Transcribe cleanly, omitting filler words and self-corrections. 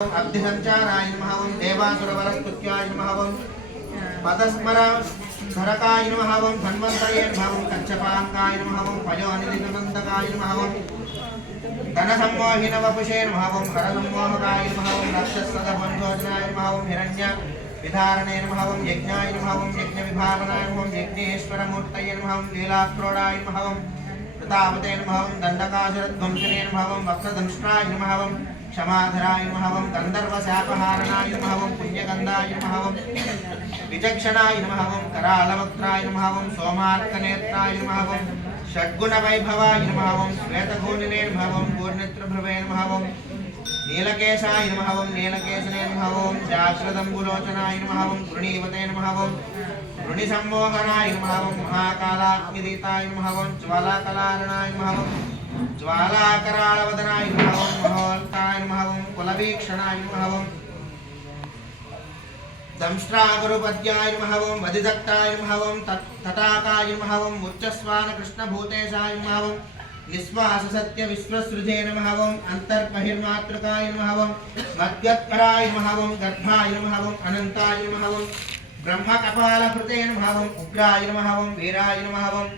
अब्धिसंचाराय नमः ओं देवासुरवरस्तुत्याय नमः ओं पदस्मरधरकाय नमः ओं धन्वन्तये नमः ओं कच्छपाङ्गाय नमः ओं पयोनिधिनन्दकाय नमः ओं धनसम्मोहिनवपुषे नमः ओं हरसम्मोहकाय नमः ओं राक्षसदभञ्जोजनाय नमः ओं हिरण्यविधारणे नमः ओं यज्ञाय नमः ओं यज्ञविभावनाय नमः ओं यज्ञेश्वरमूर्तये नमः ओं लीलाक्रोडाय नमः ओं प्रतापते नमः ओं दण्डकासुरध्वंसिने नमः ओं वक्रदंष्ट्राय नमः ओं क्षमाधराय नमः ओं गन्धर्वशापहारणाय नमः ओं पुण्यगन्धाय नमः ओं विचक्षणाय नमः ओं करालवक्त्राय नमः ओं सोमार्कनेत्राय नमः ओं षड्गुणवैभवाय नमः ओं श्वेतगोनिने नमः ओं पूर्णत्रभ्रवे नमः ओं नीलकेशाय नमः ओं नीलकेशने नमः ओं जाग्रदम्बुलोचनाय नमः ओं कृणीवते नमः ओं कृणिसम्मोहनाय नमः ओं महाकालाग्निदीताय नमः ओं ज्वालाकलारणाय नमः ओं ज्वालाकरालवदनाय नमः ओं महोल्काय नमः ओं कुलवीक्षणाय नमः ओं दंष्ट्रागुरुपद्याय नमः ओं वदिदत्ताय नमः ओं तटाकाय नमः ओं उच्चस्वानकृष्णभूतेशाय नमः ओं निःश्वाससत्यविश्वसृजे नमः ओं अन्तर्बहिर्मातृकाय नमः ओं मद्गत्कराय नमः ओं गर्भाय नमः ओं अनन्ताय नमः ओं ब्रह्मकपालकृते नमः ओं उग्राय नमः ओं वीराय नमः ओं